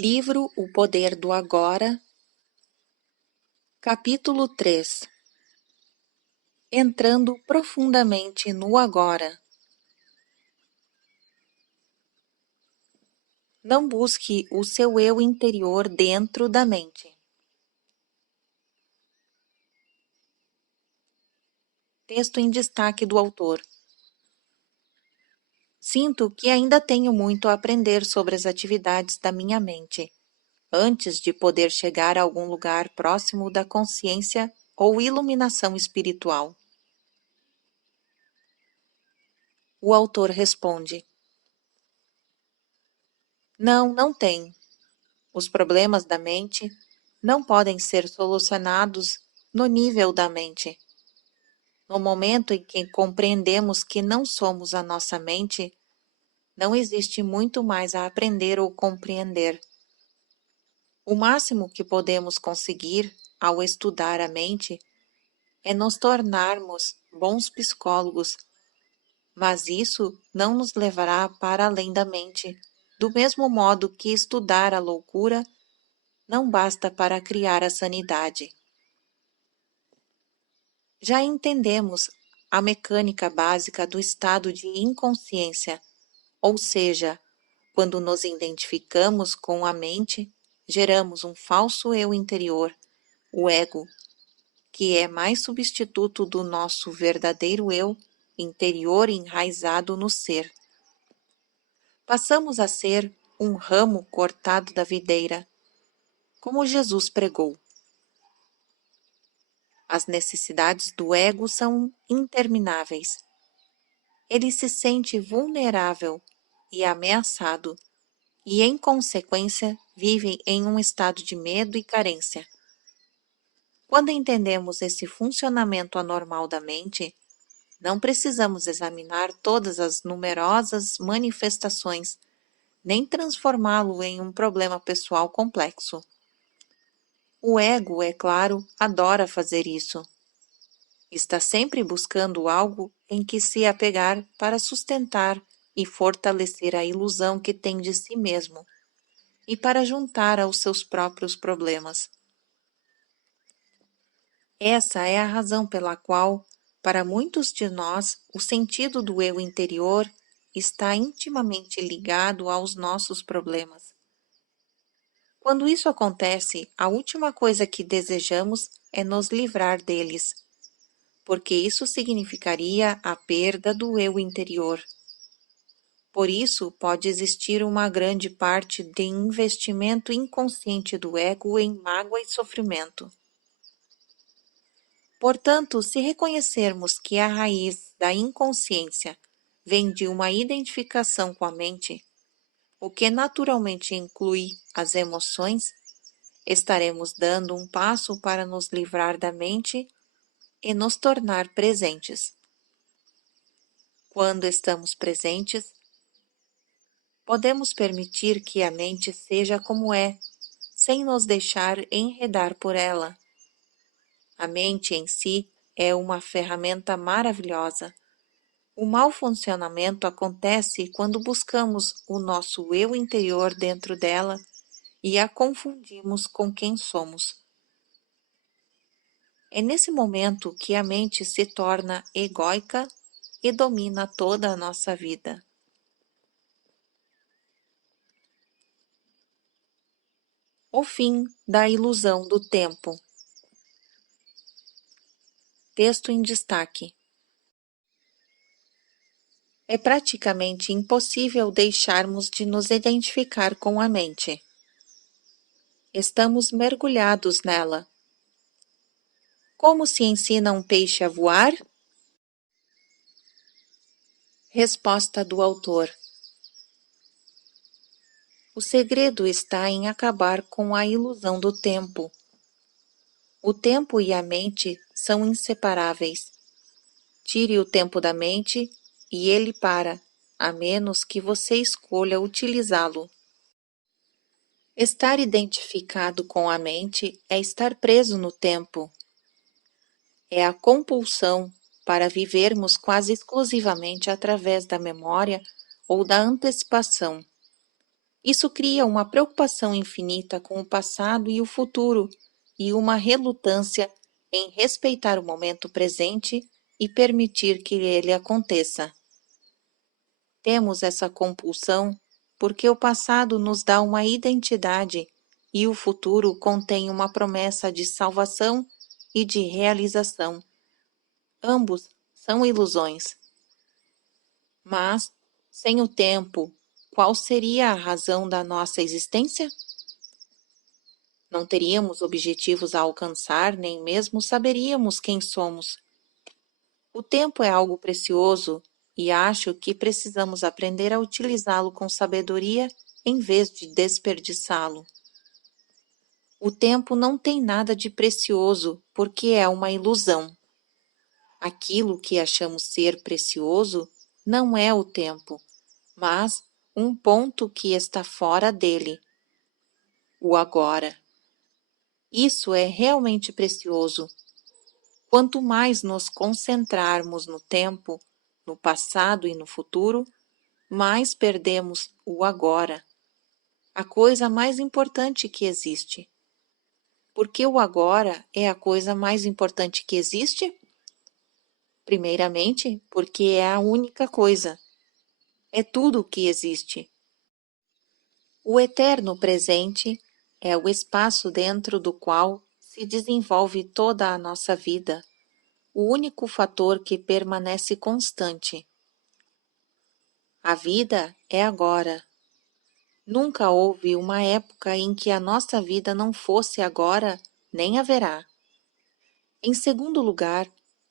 Livro O Poder do Agora, capítulo 3. Entrando profundamente no agora. Não busque o seu eu interior dentro da mente. Texto em destaque do autor. Sinto que ainda tenho muito a aprender sobre as atividades da minha mente, antes de poder chegar a algum lugar próximo da consciência ou iluminação espiritual. O autor responde: não tem. Os problemas da mente não podem ser solucionados no nível da mente. No momento em que compreendemos que não somos a nossa mente, não existe muito mais a aprender ou compreender. O máximo que podemos conseguir ao estudar a mente é nos tornarmos bons psicólogos, mas isso não nos levará para além da mente, do mesmo modo que estudar a loucura não basta para criar a sanidade. Já entendemos a mecânica básica do estado de inconsciência, ou seja, quando nos identificamos com a mente, geramos um falso eu interior, o ego, que é mais substituto do nosso verdadeiro eu interior enraizado no ser. Passamos a ser um ramo cortado da videira, como Jesus pregou. As necessidades do ego são intermináveis. Ele se sente vulnerável e ameaçado, e, em consequência, vive em um estado de medo e carência. Quando entendemos esse funcionamento anormal da mente, não precisamos examinar todas as numerosas manifestações, nem transformá-lo em um problema pessoal complexo. O ego, é claro, adora fazer isso. Está sempre buscando algo em que se apegar para sustentar e fortalecer a ilusão que tem de si mesmo e para juntar aos seus próprios problemas. Essa é a razão pela qual, para muitos de nós, o sentido do eu interior está intimamente ligado aos nossos problemas. Quando isso acontece, a última coisa que desejamos é nos livrar deles, porque isso significaria a perda do eu interior. Por isso, pode existir uma grande parte de investimento inconsciente do ego em mágoa e sofrimento. Portanto, se reconhecermos que a raiz da inconsciência vem de uma identificação com a mente, o que naturalmente inclui as emoções, estaremos dando um passo para nos livrar da mente e nos tornar presentes. Quando estamos presentes, podemos permitir que a mente seja como é, sem nos deixar enredar por ela. A mente em si é uma ferramenta maravilhosa. O mau funcionamento acontece quando buscamos o nosso eu interior dentro dela e a confundimos com quem somos. É nesse momento que a mente se torna egóica e domina toda a nossa vida. O fim da ilusão do tempo. Texto em destaque. É praticamente impossível deixarmos de nos identificar com a mente. Estamos mergulhados nela. Como se ensina um peixe a voar? Resposta do autor. O segredo está em acabar com a ilusão do tempo. O tempo e a mente são inseparáveis. Tire o tempo da mente e ele para, a menos que você escolha utilizá-lo. Estar identificado com a mente é estar preso no tempo. É a compulsão para vivermos quase exclusivamente através da memória ou da antecipação. Isso cria uma preocupação infinita com o passado e o futuro e uma relutância em respeitar o momento presente e permitir que ele aconteça. Temos essa compulsão porque o passado nos dá uma identidade e o futuro contém uma promessa de salvação e de realização. Ambos são ilusões. Mas, sem o tempo, qual seria a razão da nossa existência? Não teríamos objetivos a alcançar, nem mesmo saberíamos quem somos. O tempo é algo precioso e acho que precisamos aprender a utilizá-lo com sabedoria em vez de desperdiçá-lo. O tempo não tem nada de precioso porque é uma ilusão. Aquilo que achamos ser precioso não é o tempo, mas um ponto que está fora dele, o agora. Isso é realmente precioso. Quanto mais nos concentrarmos no tempo, no passado e no futuro, mais perdemos o agora, a coisa mais importante que existe. Porque o agora é a coisa mais importante que existe? Primeiramente, porque é a única coisa. É tudo o que existe. O eterno presente é o espaço dentro do qual se desenvolve toda a nossa vida, o único fator que permanece constante. A vida é agora. Nunca houve uma época em que a nossa vida não fosse agora, nem haverá. Em segundo lugar,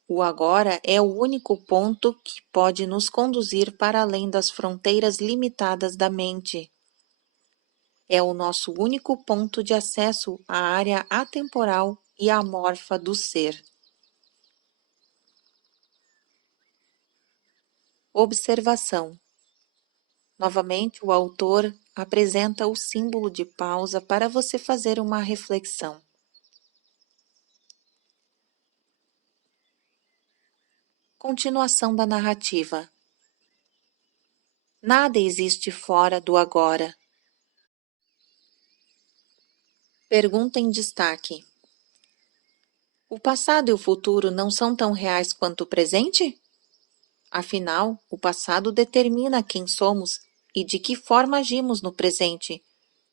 o agora é o único ponto que pode nos conduzir para além das fronteiras limitadas da mente. É o nosso único ponto de acesso à área atemporal e amorfa do ser. Observação. Novamente, o autor apresenta o símbolo de pausa para você fazer uma reflexão. Continuação da narrativa. Nada existe fora do agora. Pergunta em destaque. O passado e o futuro não são tão reais quanto o presente? Afinal, o passado determina quem somos e de que forma agimos no presente,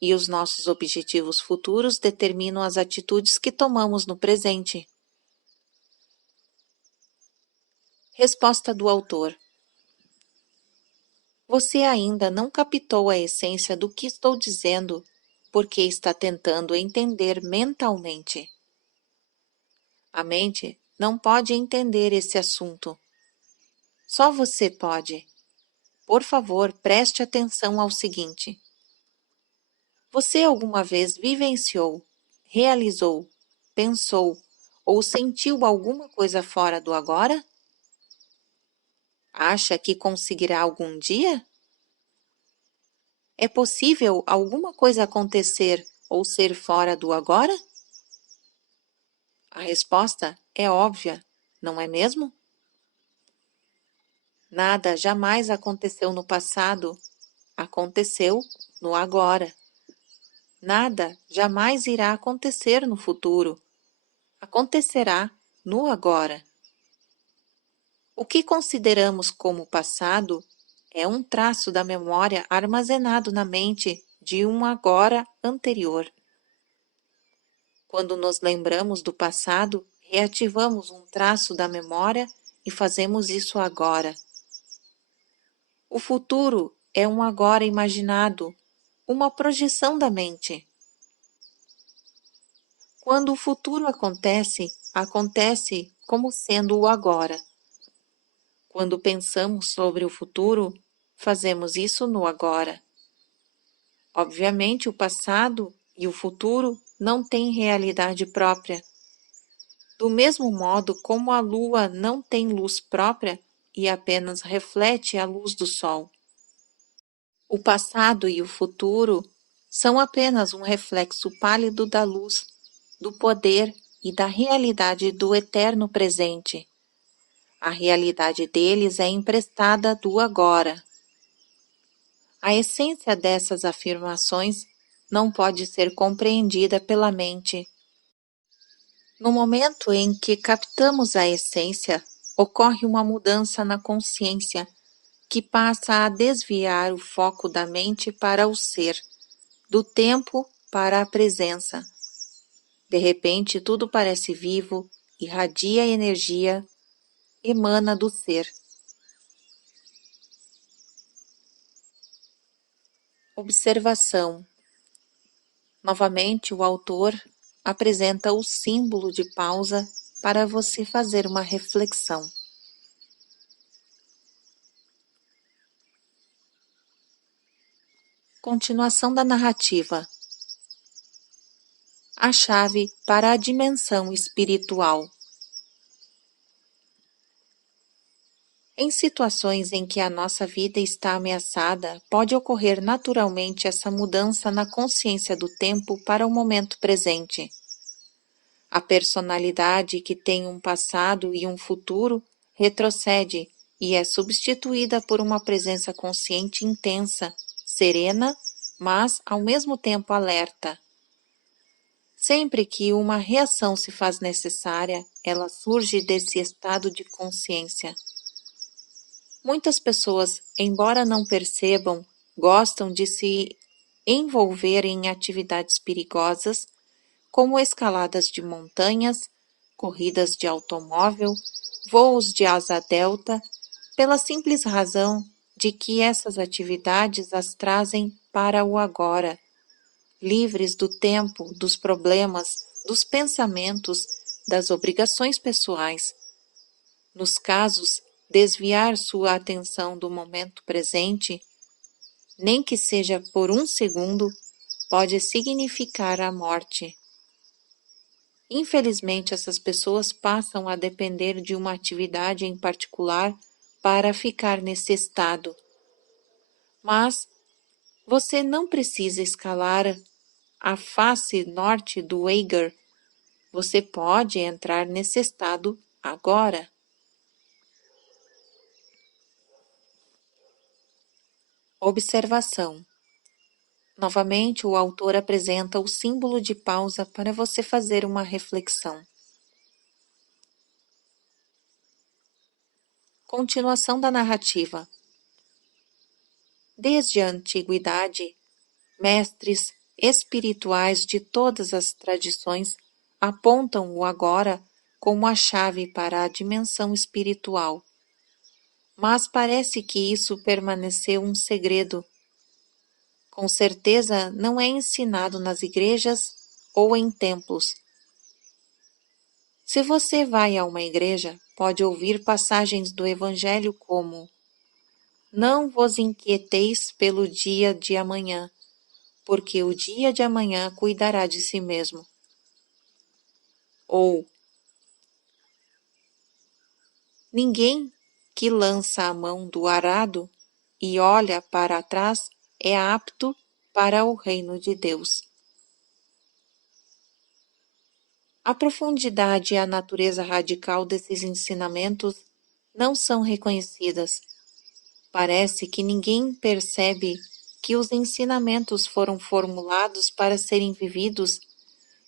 e os nossos objetivos futuros determinam as atitudes que tomamos no presente. Resposta do autor. Você ainda não captou a essência do que estou dizendo, porque está tentando entender mentalmente. A mente não pode entender esse assunto. Só você pode. Por favor, preste atenção ao seguinte. Você alguma vez vivenciou, realizou, pensou ou sentiu alguma coisa fora do agora? Acha que conseguirá algum dia? É possível alguma coisa acontecer ou ser fora do agora? A resposta é óbvia, não é mesmo? Nada jamais aconteceu no passado, aconteceu no agora. Nada jamais irá acontecer no futuro, acontecerá no agora. O que consideramos como passado é um traço da memória armazenado na mente de um agora anterior. Quando nos lembramos do passado, reativamos um traço da memória e fazemos isso agora. O futuro é um agora imaginado, uma projeção da mente. Quando o futuro acontece, acontece como sendo o agora. Quando pensamos sobre o futuro, fazemos isso no agora. Obviamente, o passado e o futuro não têm realidade própria. Do mesmo modo como a lua não tem luz própria e apenas reflete a luz do sol. O passado e o futuro são apenas um reflexo pálido da luz, do poder e da realidade do eterno presente. A realidade deles é emprestada do agora. A essência dessas afirmações não pode ser compreendida pela mente. No momento em que captamos a essência, ocorre uma mudança na consciência, que passa a desviar o foco da mente para o ser, do tempo para a presença. De repente, tudo parece vivo, irradia energia, emana do ser. Observação. Novamente, o autor apresenta o símbolo de pausa para você fazer uma reflexão. Continuação da narrativa. A chave para a dimensão espiritual. Em situações em que a nossa vida está ameaçada, pode ocorrer naturalmente essa mudança na consciência do tempo para o momento presente. A personalidade que tem um passado e um futuro retrocede e é substituída por uma presença consciente intensa, serena, mas ao mesmo tempo alerta. Sempre que uma reação se faz necessária, ela surge desse estado de consciência. Muitas pessoas, embora não percebam, gostam de se envolver em atividades perigosas, como escaladas de montanhas, corridas de automóvel, voos de asa delta, pela simples razão de que essas atividades as trazem para o agora, livres do tempo, dos problemas, dos pensamentos, das obrigações pessoais. Nos casos, desviar sua atenção do momento presente, nem que seja por um segundo, pode significar a morte. Infelizmente, essas pessoas passam a depender de uma atividade em particular para ficar nesse estado. Mas você não precisa escalar a face norte do Eiger. Você pode entrar nesse estado agora. Observação. Novamente, o autor apresenta o símbolo de pausa para você fazer uma reflexão. Continuação da narrativa. Desde a antiguidade, mestres espirituais de todas as tradições apontam o agora como a chave para a dimensão espiritual. Mas parece que isso permaneceu um segredo. Com certeza não é ensinado nas igrejas ou em templos. Se você vai a uma igreja, pode ouvir passagens do Evangelho como: Não vos inquieteis pelo dia de amanhã, porque o dia de amanhã cuidará de si mesmo. Ou: Ninguém que lança a mão do arado e olha para trás é apto para o reino de Deus. A profundidade e a natureza radical desses ensinamentos não são reconhecidas. Parece que ninguém percebe que os ensinamentos foram formulados para serem vividos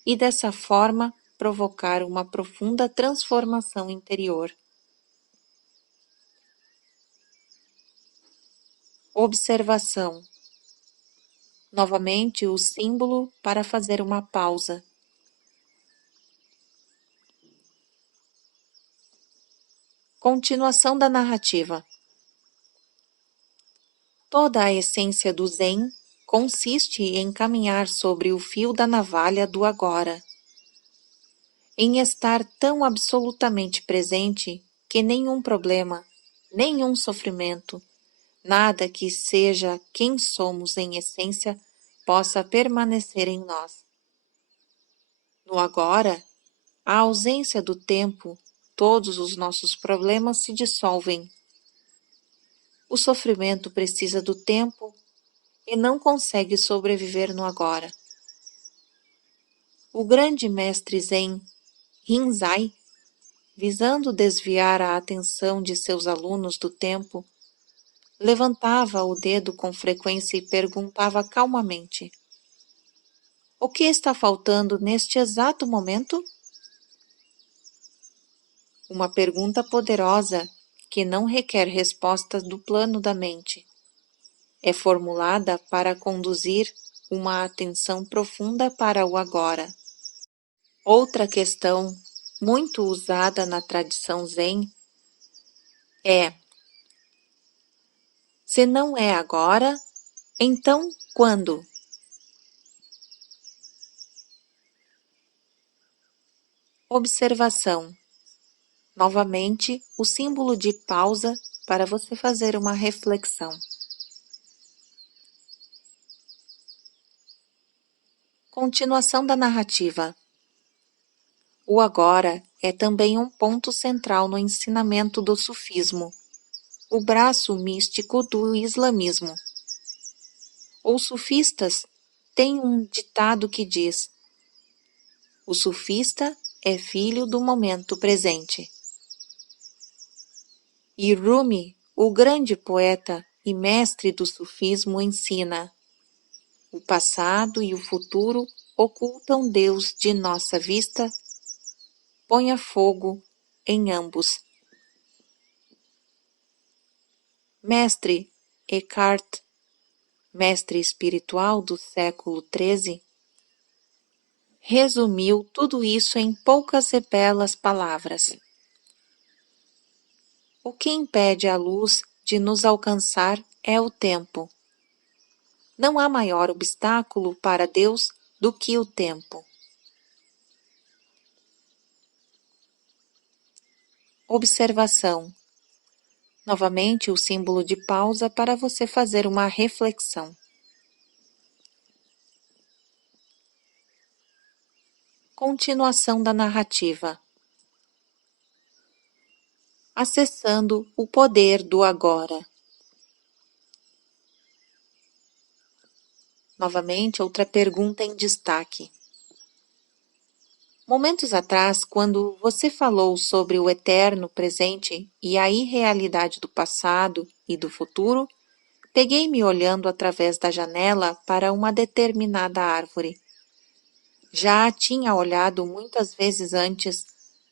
e, dessa forma, provocar uma profunda transformação interior. Observação. Novamente, o símbolo para fazer uma pausa. Continuação da narrativa. Toda a essência do Zen consiste em caminhar sobre o fio da navalha do agora, em estar tão absolutamente presente que nenhum problema, nenhum sofrimento, nada que seja quem somos em essência possa permanecer em nós. No agora, a ausência do tempo, todos os nossos problemas se dissolvem. O sofrimento precisa do tempo e não consegue sobreviver no agora. O grande mestre Zen, Rinzai, visando desviar a atenção de seus alunos do tempo, levantava o dedo com frequência e perguntava calmamente: o que está faltando neste exato momento? Uma pergunta poderosa que não requer respostas do plano da mente. É formulada para conduzir uma atenção profunda para o agora. Outra questão muito usada na tradição Zen é: se não é agora, então quando? Observação. Novamente, o símbolo de pausa para você fazer uma reflexão. Continuação da narrativa. O agora é também um ponto central no ensinamento do sufismo, o braço místico do islamismo. Os sufistas têm um ditado que diz: o sufista é filho do momento presente. E Rumi, o grande poeta e mestre do sufismo, ensina: o passado e o futuro ocultam Deus de nossa vista, ponha fogo em ambos. Mestre Eckhart, mestre espiritual do século XIII, resumiu tudo isso em poucas e belas palavras. O que impede a luz de nos alcançar é o tempo. Não há maior obstáculo para Deus do que o tempo. Observação. Novamente, o símbolo de pausa para você fazer uma reflexão. Continuação da narrativa. Acessando o poder do agora. Novamente, outra pergunta em destaque. Momentos atrás, quando você falou sobre o eterno presente e a irrealidade do passado e do futuro, peguei-me olhando através da janela para uma determinada árvore. Já a tinha olhado muitas vezes antes,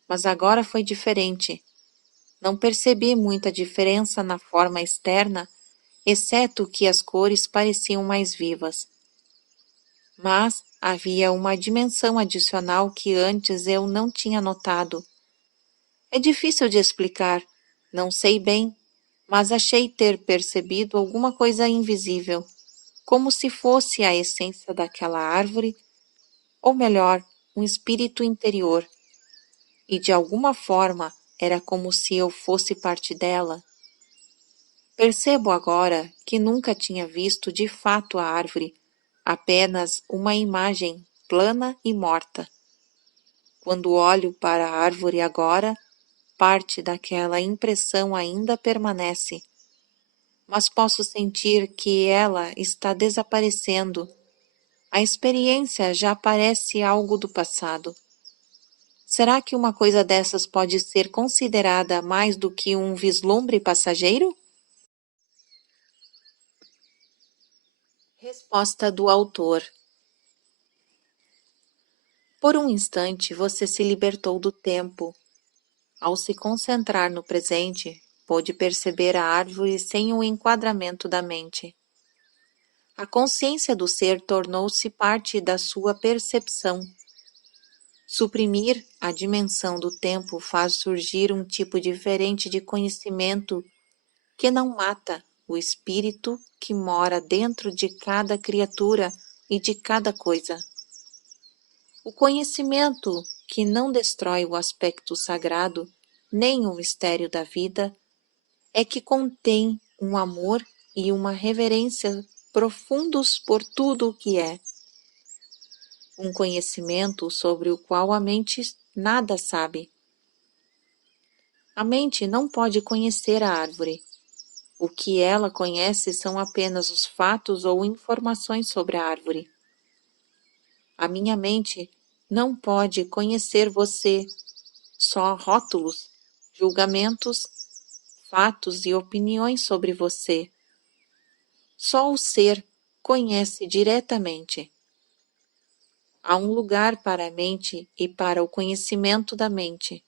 mas agora foi diferente. Não percebi muita diferença na forma externa, exceto que as cores pareciam mais vivas. Mas havia uma dimensão adicional que antes eu não tinha notado. É difícil de explicar, não sei bem, mas achei ter percebido alguma coisa invisível, como se fosse a essência daquela árvore, ou melhor, um espírito interior, e de alguma forma era como se eu fosse parte dela. Percebo agora que nunca tinha visto de fato a árvore, apenas uma imagem plana e morta. Quando olho para a árvore agora, parte daquela impressão ainda permanece, mas posso sentir que ela está desaparecendo. A experiência já parece algo do passado. Será que uma coisa dessas pode ser considerada mais do que um vislumbre passageiro? Resposta do autor. Por um instante você se libertou do tempo. Ao se concentrar no presente, pôde perceber a árvore sem o enquadramento da mente. A consciência do ser tornou-se parte da sua percepção. Suprimir a dimensão do tempo faz surgir um tipo diferente de conhecimento que não mata o espírito que mora dentro de cada criatura e de cada coisa. O conhecimento que não destrói o aspecto sagrado nem o mistério da vida é que contém um amor e uma reverência profundos por tudo o que é. Um conhecimento sobre o qual a mente nada sabe. A mente não pode conhecer a árvore. O que ela conhece são apenas os fatos ou informações sobre a árvore. A minha mente não pode conhecer você, só rótulos, julgamentos, fatos e opiniões sobre você, Só o ser conhece diretamente. Há um lugar para a mente e para o conhecimento da mente.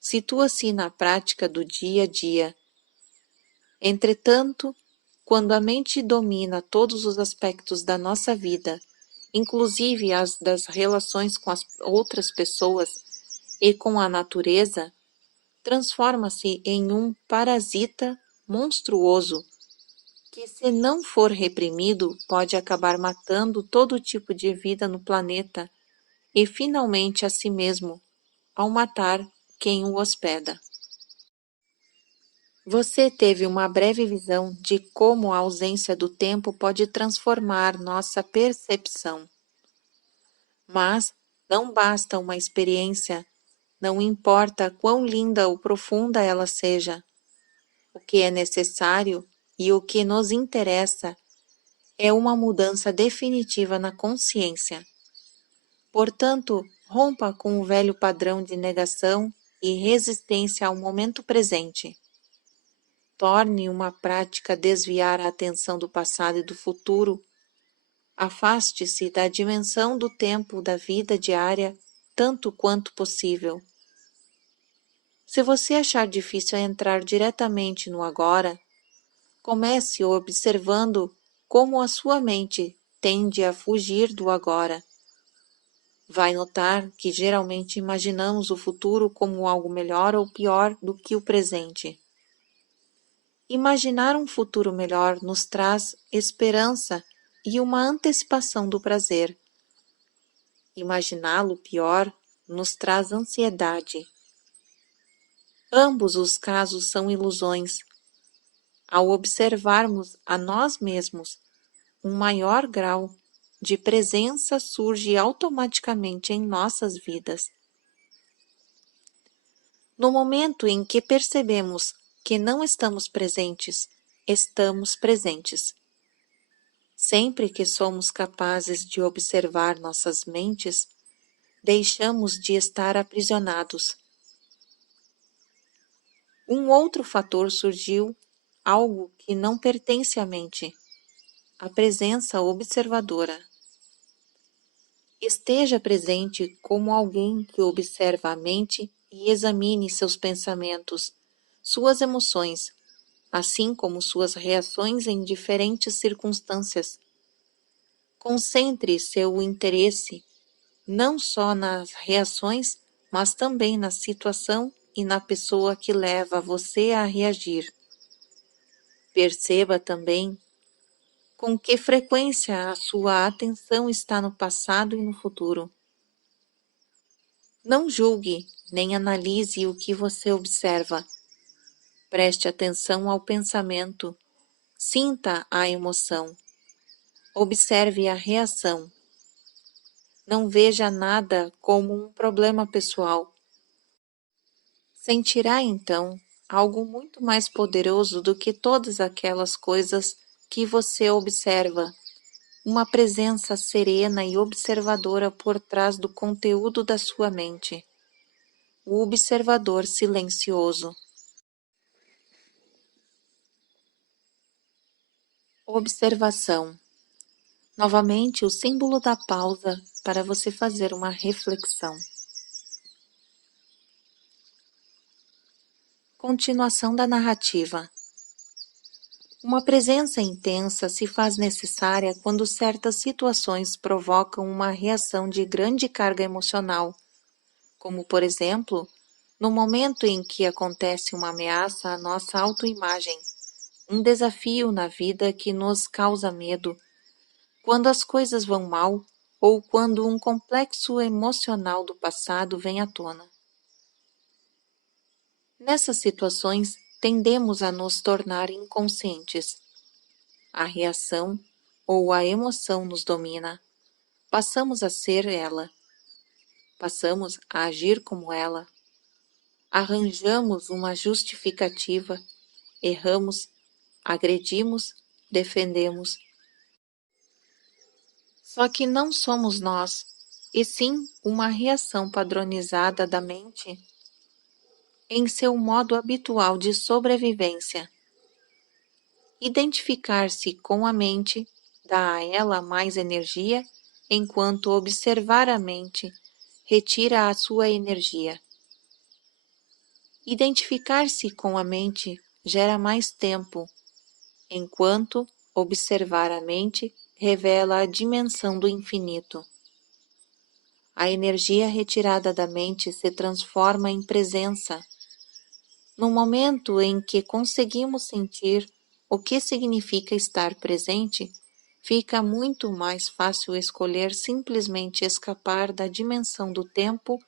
Situa-se na prática do dia a dia. Entretanto, quando a mente domina todos os aspectos da nossa vida, inclusive as das relações com as outras pessoas e com a natureza, transforma-se em um parasita monstruoso que, se não for reprimido, pode acabar matando todo tipo de vida no planeta e finalmente a si mesmo, ao matar quem o hospeda. Você teve uma breve visão de como a ausência do tempo pode transformar nossa percepção. Mas não basta uma experiência, não importa quão linda ou profunda ela seja. O que é necessário e o que nos interessa é uma mudança definitiva na consciência. Portanto, rompa com o velho padrão de negação e resistência ao momento presente. Torne uma prática desviar a atenção do passado e do futuro. Afaste-se da dimensão do tempo da vida diária tanto quanto possível. Se você achar difícil entrar diretamente no agora, comece observando como a sua mente tende a fugir do agora. Vai notar que geralmente imaginamos o futuro como algo melhor ou pior do que o presente. Imaginar um futuro melhor nos traz esperança e uma antecipação do prazer. Imaginá-lo pior nos traz ansiedade. Ambos os casos são ilusões. Ao observarmos a nós mesmos, um maior grau de presença surge automaticamente em nossas vidas. No momento em que percebemos que não estamos presentes, estamos presentes. Sempre que somos capazes de observar nossas mentes, deixamos de estar aprisionados. Um outro fator surgiu, algo que não pertence à mente, a presença observadora. Esteja presente como alguém que observa a mente e examine seus pensamentos, suas emoções, assim como suas reações em diferentes circunstâncias. Concentre seu interesse não só nas reações, mas também na situação e na pessoa que leva você a reagir. Perceba também com que frequência a sua atenção está no passado e no futuro. Não julgue nem analise o que você observa. Preste atenção ao pensamento, sinta a emoção, observe a reação. Não veja nada como um problema pessoal. Sentirá então algo muito mais poderoso do que todas aquelas coisas que você observa, uma presença serena e observadora por trás do conteúdo da sua mente. O observador silencioso. Observação. Novamente, o símbolo da pausa para você fazer uma reflexão. Continuação da narrativa. Uma presença intensa se faz necessária quando certas situações provocam uma reação de grande carga emocional, como, por exemplo, no momento em que acontece uma ameaça à nossa autoimagem, um desafio na vida que nos causa medo, quando as coisas vão mal ou quando um complexo emocional do passado vem à tona. Nessas situações, tendemos a nos tornar inconscientes. A reação ou a emoção nos domina. Passamos a ser ela. Passamos a agir como ela. Arranjamos uma justificativa, erramos, agredimos, defendemos. Só que não somos nós, e sim uma reação padronizada da mente em seu modo habitual de sobrevivência. Identificar-se com a mente dá a ela mais energia, enquanto observar a mente retira a sua energia. Identificar-se com a mente gera mais tempo, enquanto observar a mente revela a dimensão do infinito. A energia retirada da mente se transforma em presença. No momento em que conseguimos sentir o que significa estar presente, fica muito mais fácil escolher simplesmente escapar da dimensão do tempo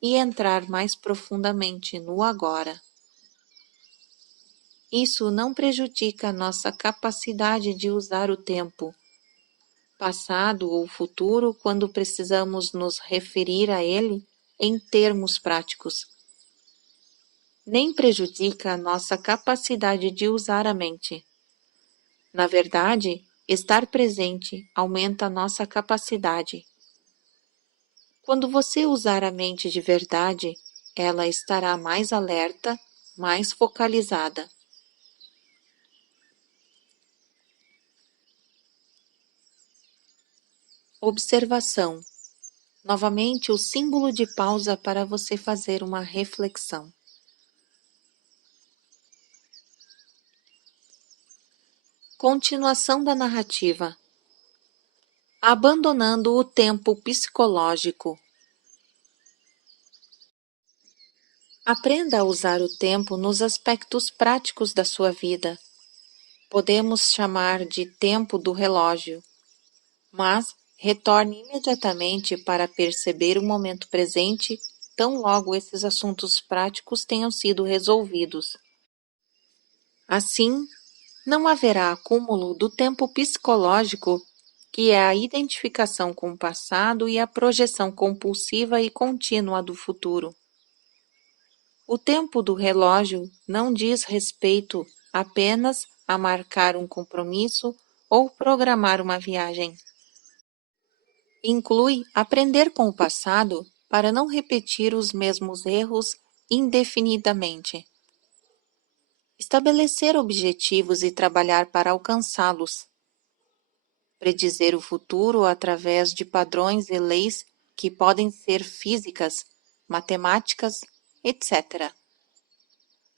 e entrar mais profundamente no agora. Isso não prejudica nossa capacidade de usar o tempo, passado ou futuro, quando precisamos nos referir a ele em termos práticos. Nem prejudica nossa capacidade de usar a mente. Na verdade, estar presente aumenta nossa capacidade. Quando você usar a mente de verdade, ela estará mais alerta, mais focalizada. Observação. Novamente, o símbolo de pausa para você fazer uma reflexão. Continuação da narrativa. Abandonando o tempo psicológico. Aprenda a usar o tempo nos aspectos práticos da sua vida. Podemos chamar de tempo do relógio, mas retorne imediatamente para perceber o momento presente, tão logo esses assuntos práticos tenham sido resolvidos. Assim, não haverá acúmulo do tempo psicológico, que é a identificação com o passado e a projeção compulsiva e contínua do futuro. O tempo do relógio não diz respeito apenas a marcar um compromisso ou programar uma viagem. Inclui aprender com o passado para não repetir os mesmos erros indefinidamente. Estabelecer objetivos e trabalhar para alcançá-los. Predizer o futuro através de padrões e leis que podem ser físicas, matemáticas, etc.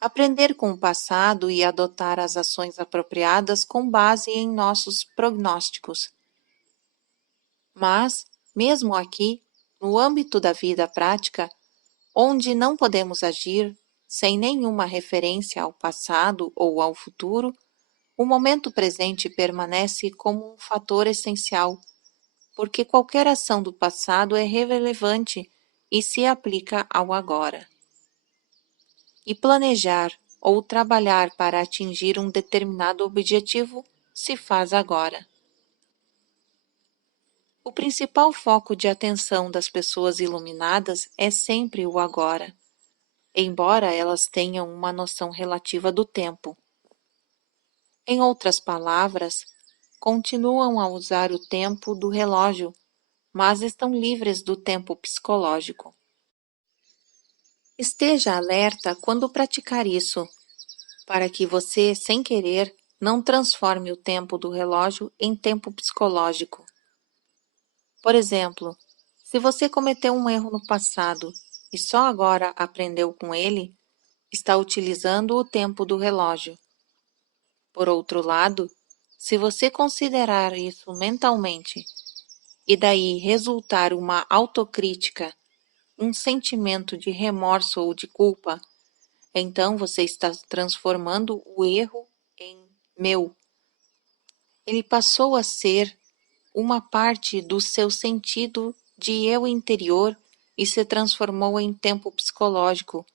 Aprender com o passado e adotar as ações apropriadas com base em nossos prognósticos. Mas, mesmo aqui, no âmbito da vida prática, onde não podemos agir sem nenhuma referência ao passado ou ao futuro, o momento presente permanece como um fator essencial, porque qualquer ação do passado é relevante e se aplica ao agora. E planejar ou trabalhar para atingir um determinado objetivo se faz agora. O principal foco de atenção das pessoas iluminadas é sempre o agora, embora elas tenham uma noção relativa do tempo. Em outras palavras, continuam a usar o tempo do relógio, mas estão livres do tempo psicológico. Esteja alerta quando praticar isso, para que você, sem querer, não transforme o tempo do relógio em tempo psicológico. Por exemplo, se você cometeu um erro no passado e só agora aprendeu com ele, está utilizando o tempo do relógio. Por outro lado, se você considerar isso mentalmente e daí resultar uma autocrítica, um sentimento de remorso ou de culpa, então você está transformando o erro em meu. Ele passou a ser uma parte do seu sentido de eu interior e se transformou em tempo psicológico,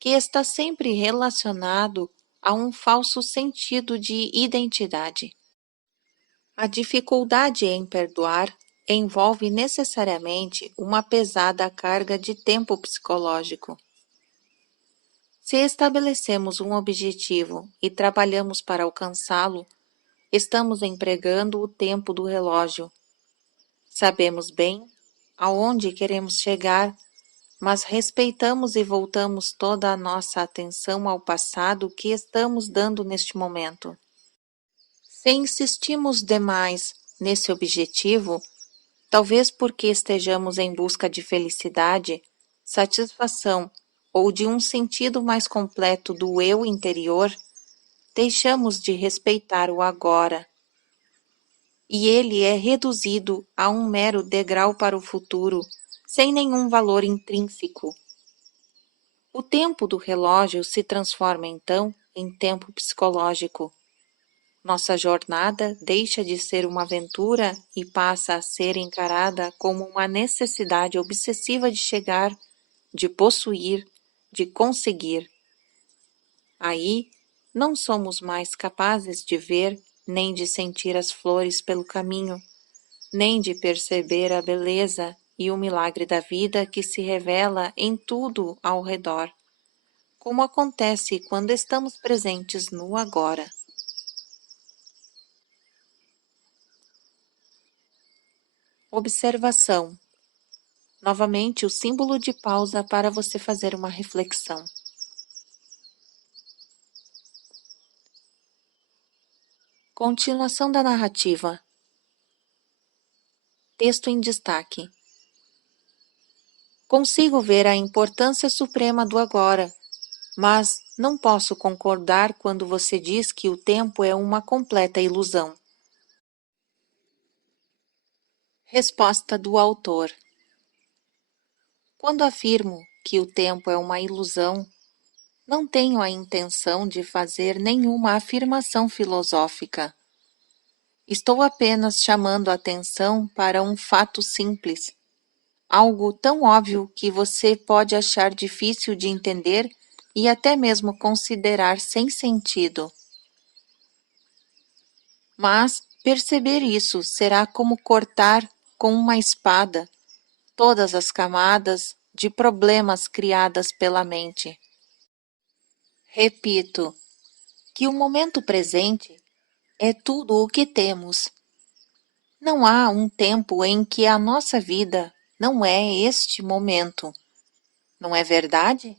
que está sempre relacionado a um falso sentido de identidade. A dificuldade em perdoar envolve necessariamente uma pesada carga de tempo psicológico. Se estabelecemos um objetivo e trabalhamos para alcançá-lo, estamos empregando o tempo do relógio. Sabemos bem aonde queremos chegar, mas respeitamos e voltamos toda a nossa atenção ao passado que estamos dando neste momento. Se insistimos demais nesse objetivo, talvez porque estejamos em busca de felicidade, satisfação ou de um sentido mais completo do eu interior, deixamos de respeitar o agora, e ele é reduzido a um mero degrau para o futuro, sem nenhum valor intrínseco. O tempo do relógio se transforma então em tempo psicológico. Nossa jornada deixa de ser uma aventura e passa a ser encarada como uma necessidade obsessiva de chegar, de possuir, de conseguir. Aí, não somos mais capazes de ver nem de sentir as flores pelo caminho, nem de perceber a beleza e o milagre da vida que se revela em tudo ao redor, como acontece quando estamos presentes no agora. Observação. Novamente, o símbolo de pausa para você fazer uma reflexão. Continuação da narrativa. Texto em destaque. Consigo ver a importância suprema do agora, mas não posso concordar quando você diz que o tempo é uma completa ilusão. Resposta do autor. Quando afirmo que o tempo é uma ilusão, não tenho a intenção de fazer nenhuma afirmação filosófica. Estou apenas chamando a atenção para um fato simples, algo tão óbvio que você pode achar difícil de entender e até mesmo considerar sem sentido. Mas perceber isso será como cortar com uma espada todas as camadas de problemas criadas pela mente. Repito, que o momento presente é tudo o que temos. Não há um tempo em que a nossa vida não é este momento. Não é verdade?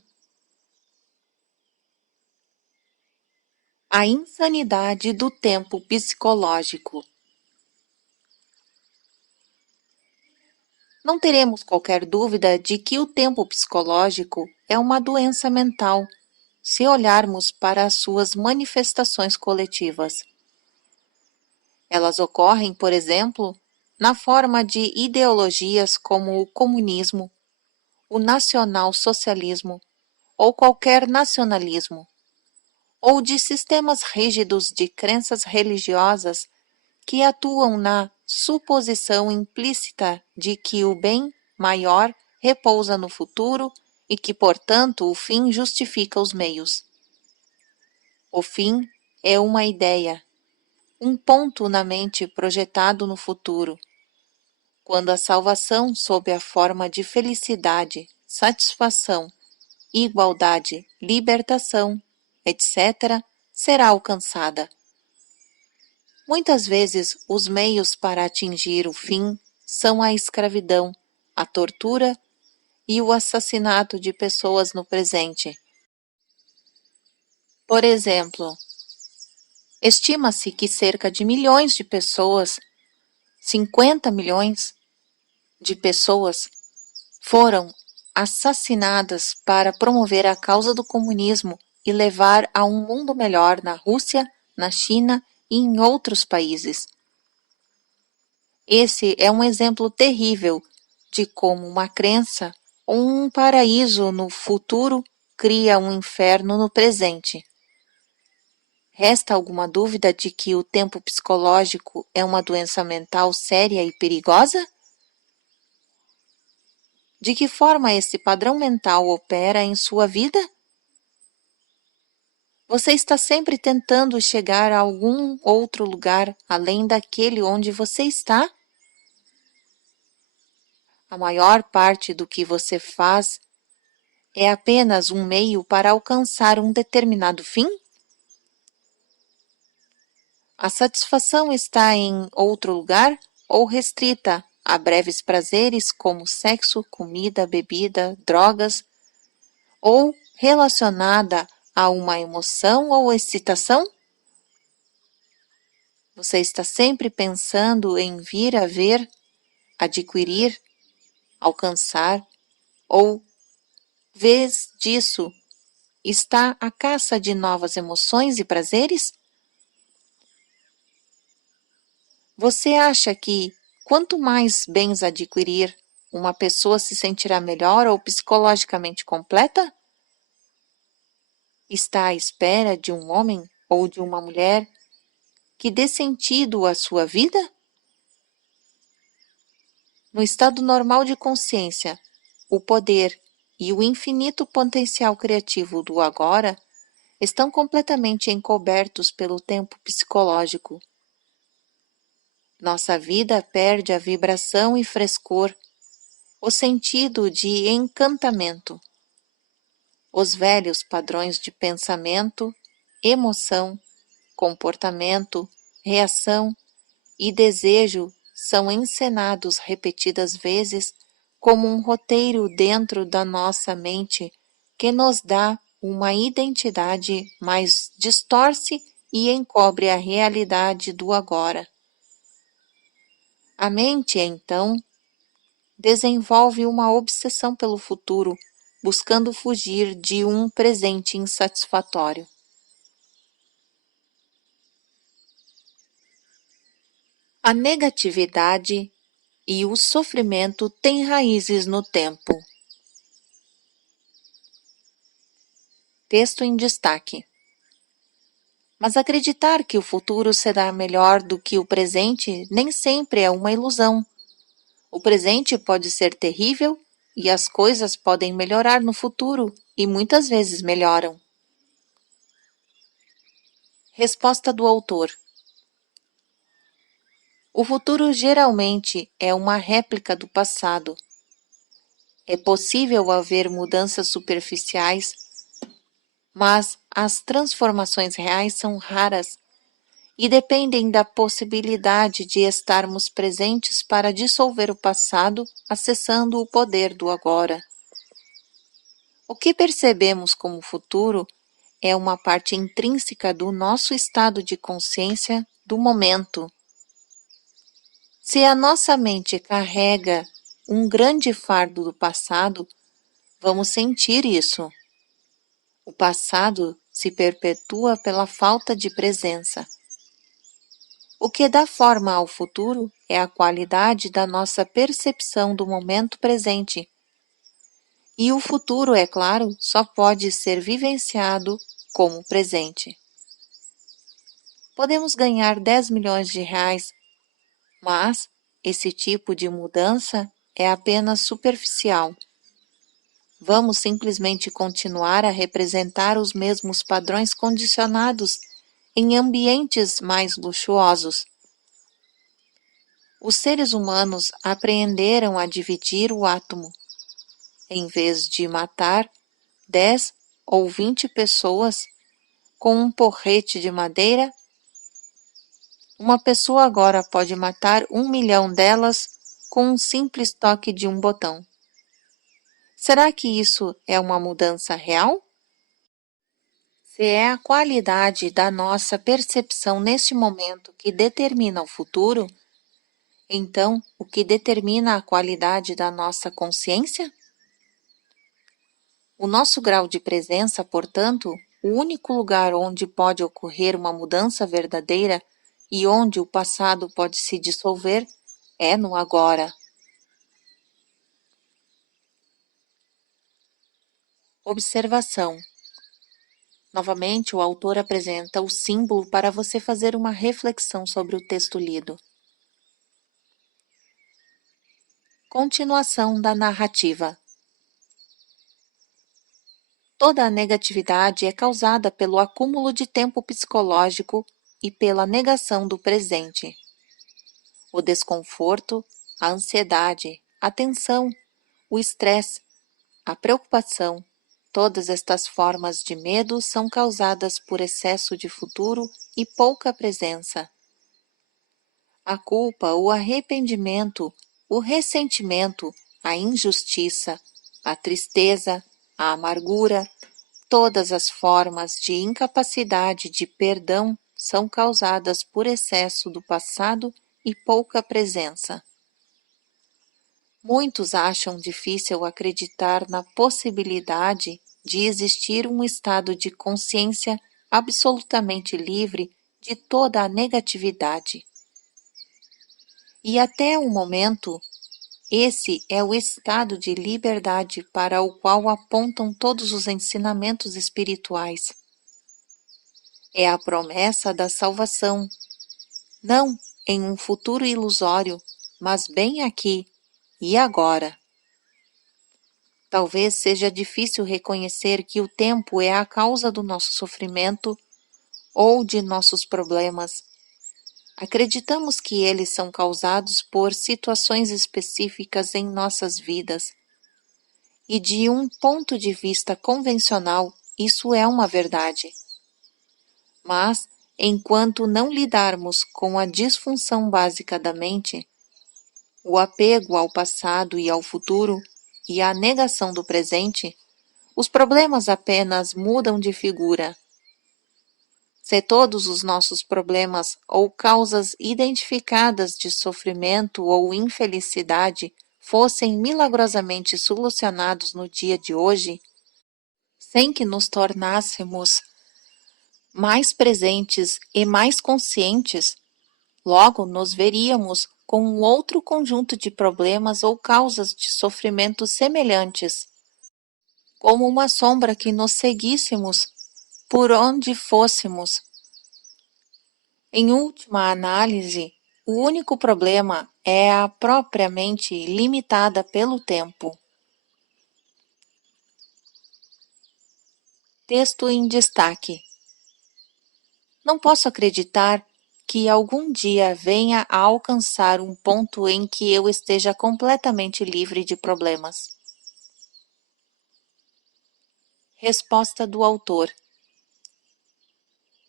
A insanidade do tempo psicológico. Não teremos qualquer dúvida de que o tempo psicológico é uma doença mental, se olharmos para as suas manifestações coletivas. Elas ocorrem, por exemplo, na forma de ideologias como o comunismo, o nacional-socialismo ou qualquer nacionalismo, ou de sistemas rígidos de crenças religiosas que atuam na suposição implícita de que o bem maior repousa no futuro e que, portanto, o fim justifica os meios. O fim é uma ideia, um ponto na mente projetado no futuro, quando a salvação sob a forma de felicidade, satisfação, igualdade, libertação, etc., será alcançada. Muitas vezes, os meios para atingir o fim são a escravidão, a tortura e o assassinato de pessoas no presente. Por exemplo, estima-se que cerca de milhões de pessoas, 50 milhões de pessoas, foram assassinadas para promover a causa do comunismo e levar a um mundo melhor na Rússia, na China e em outros países. Esse é um exemplo terrível de como uma crença ou um paraíso no futuro cria um inferno no presente. Resta alguma dúvida de que o tempo psicológico é uma doença mental séria e perigosa? De que forma esse padrão mental opera em sua vida? Você está sempre tentando chegar a algum outro lugar além daquele onde você está? A maior parte do que você faz é apenas um meio para alcançar um determinado fim? A satisfação está em outro lugar ou restrita a breves prazeres como sexo, comida, bebida, drogas, ou relacionada a uma emoção ou excitação? Você está sempre pensando em vir a ver, adquirir, alcançar, ou, vez disso, está à caça de novas emoções e prazeres? Você acha que, quanto mais bens adquirir, uma pessoa se sentirá melhor ou psicologicamente completa? Está à espera de um homem ou de uma mulher que dê sentido à sua vida? No estado normal de consciência, o poder e o infinito potencial criativo do agora estão completamente encobertos pelo tempo psicológico. Nossa vida perde a vibração e frescor, o sentido de encantamento. Os velhos padrões de pensamento, emoção, comportamento, reação e desejo são encenados repetidas vezes como um roteiro dentro da nossa mente que nos dá uma identidade, mas distorce e encobre a realidade do agora. A mente, então, desenvolve uma obsessão pelo futuro, buscando fugir de um presente insatisfatório. A negatividade e o sofrimento têm raízes no tempo. Texto em destaque. Mas acreditar que o futuro será melhor do que o presente nem sempre é uma ilusão. O presente pode ser terrível e as coisas podem melhorar no futuro, e muitas vezes melhoram. Resposta do autor. O futuro geralmente é uma réplica do passado. É possível haver mudanças superficiais, mas as transformações reais são raras e dependem da possibilidade de estarmos presentes para dissolver o passado, acessando o poder do agora. O que percebemos como futuro é uma parte intrínseca do nosso estado de consciência do momento. Se a nossa mente carrega um grande fardo do passado, vamos sentir isso. O passado se perpetua pela falta de presença. O que dá forma ao futuro é a qualidade da nossa percepção do momento presente. E o futuro, é claro, só pode ser vivenciado como presente. Podemos ganhar 10 milhões de reais, mas esse tipo de mudança é apenas superficial. Vamos simplesmente continuar a representar os mesmos padrões condicionados em ambientes mais luxuosos. Os seres humanos apreenderam a dividir o átomo. Em vez de matar 10 ou 20 pessoas com um porrete de madeira, uma pessoa agora pode matar 1 milhão delas com um simples toque de um botão. Será que isso é uma mudança real? Se é a qualidade da nossa percepção neste momento que determina o futuro, então o que determina a qualidade da nossa consciência? O nosso grau de presença, portanto, o único lugar onde pode ocorrer uma mudança verdadeira e onde o passado pode se dissolver, é no agora. Observação. Novamente, o autor apresenta o símbolo para você fazer uma reflexão sobre o texto lido. Continuação da narrativa. Toda a negatividade é causada pelo acúmulo de tempo psicológico e pela negação do presente. O desconforto, a ansiedade, a tensão, o estresse, a preocupação, todas estas formas de medo são causadas por excesso de futuro e pouca presença. A culpa, o arrependimento, o ressentimento, a injustiça, a tristeza, a amargura, todas as formas de incapacidade de perdão são causadas por excesso do passado e pouca presença. Muitos acham difícil acreditar na possibilidade de existir um estado de consciência absolutamente livre de toda a negatividade. E até o momento, esse é o estado de liberdade para o qual apontam todos os ensinamentos espirituais. É a promessa da salvação, não em um futuro ilusório, mas bem aqui e agora. Talvez seja difícil reconhecer que o tempo é a causa do nosso sofrimento ou de nossos problemas. Acreditamos que eles são causados por situações específicas em nossas vidas. E de um ponto de vista convencional, isso é uma verdade. Mas, enquanto não lidarmos com a disfunção básica da mente, o apego ao passado e ao futuro, e a negação do presente, os problemas apenas mudam de figura. Se todos os nossos problemas ou causas identificadas de sofrimento ou infelicidade fossem milagrosamente solucionados no dia de hoje, sem que nos tornássemos mais presentes e mais conscientes, logo nos veríamos com um outro conjunto de problemas ou causas de sofrimento semelhantes, como uma sombra que nos seguíssemos por onde fôssemos. Em última análise, o único problema é a própria mente limitada pelo tempo. Texto em destaque. Não posso acreditar que algum dia venha a alcançar um ponto em que eu esteja completamente livre de problemas. Resposta do autor.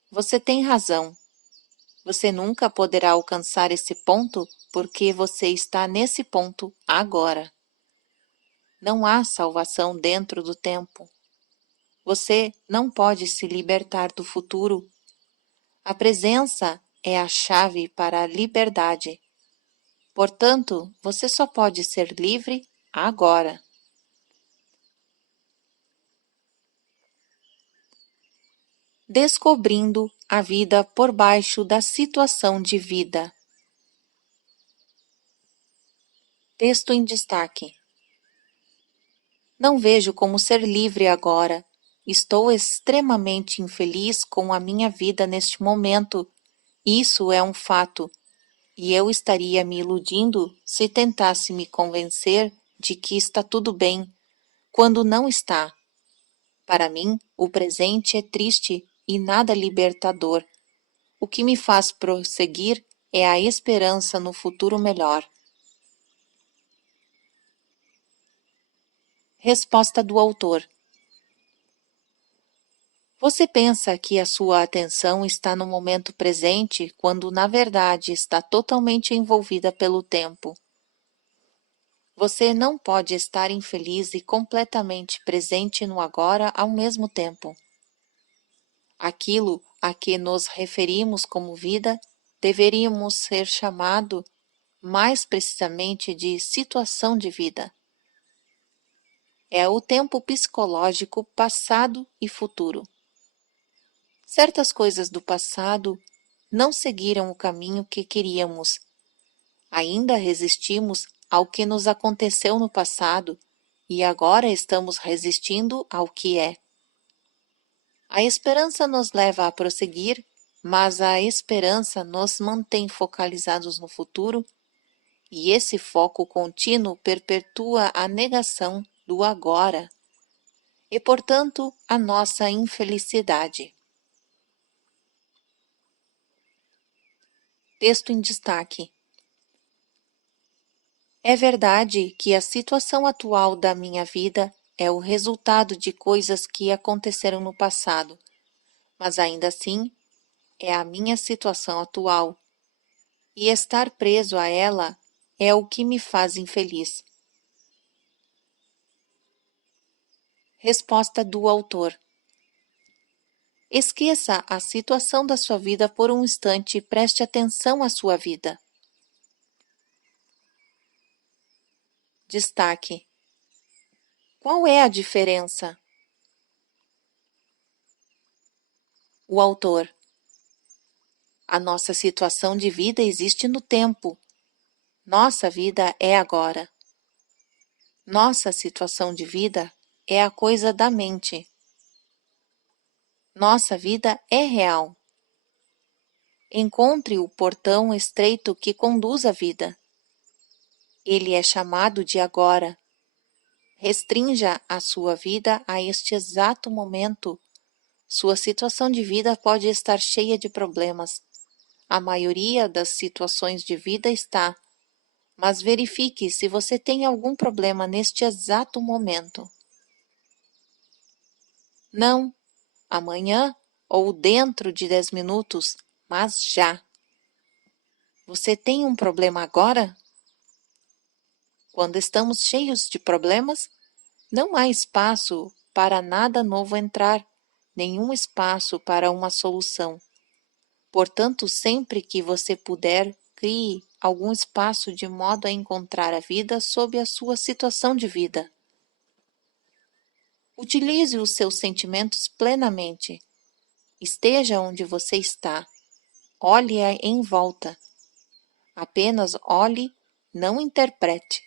Você tem razão. Você nunca poderá alcançar esse ponto porque você está nesse ponto agora. Não há salvação dentro do tempo. Você não pode se libertar do futuro. A presença é a chave para a liberdade. Portanto, você só pode ser livre agora. Descobrindo a vida por baixo da situação de vida. Texto em destaque. Não vejo como ser livre agora. Estou extremamente infeliz com a minha vida neste momento. Isso é um fato. E eu estaria me iludindo se tentasse me convencer de que está tudo bem, quando não está. Para mim, o presente é triste e nada libertador. O que me faz prosseguir é a esperança no futuro melhor. Resposta do autor. Você pensa que a sua atenção está no momento presente quando, na verdade, está totalmente envolvida pelo tempo. Você não pode estar infeliz e completamente presente no agora ao mesmo tempo. Aquilo a que nos referimos como vida deveríamos ser chamado mais precisamente de situação de vida. É o tempo psicológico passado e futuro. Certas coisas do passado não seguiram o caminho que queríamos. Ainda resistimos ao que nos aconteceu no passado e agora estamos resistindo ao que é. A esperança nos leva a prosseguir, mas a esperança nos mantém focalizados no futuro e esse foco contínuo perpetua a negação do agora e, portanto, a nossa infelicidade. Texto em destaque. É verdade que a situação atual da minha vida é o resultado de coisas que aconteceram no passado, mas ainda assim é a minha situação atual, e estar preso a ela é o que me faz infeliz. Resposta do autor. Esqueça a situação da sua vida por um instante e preste atenção à sua vida. Destaque: qual é a diferença? O autor: a nossa situação de vida existe no tempo. Nossa vida é agora. Nossa situação de vida é a coisa da mente. Nossa vida é real. Encontre o portão estreito que conduz à vida. Ele é chamado de agora. Restrinja a sua vida a este exato momento. Sua situação de vida pode estar cheia de problemas. A maioria das situações de vida está, mas verifique se você tem algum problema neste exato momento. Não, amanhã ou dentro de 10 minutos, mas já. Você tem um problema agora? Quando estamos cheios de problemas, não há espaço para nada novo entrar, nenhum espaço para uma solução. Portanto, sempre que você puder, crie algum espaço de modo a encontrar a vida sob a sua situação de vida. Utilize os seus sentimentos plenamente. Esteja onde você está. Olhe em volta. Apenas olhe, não interprete.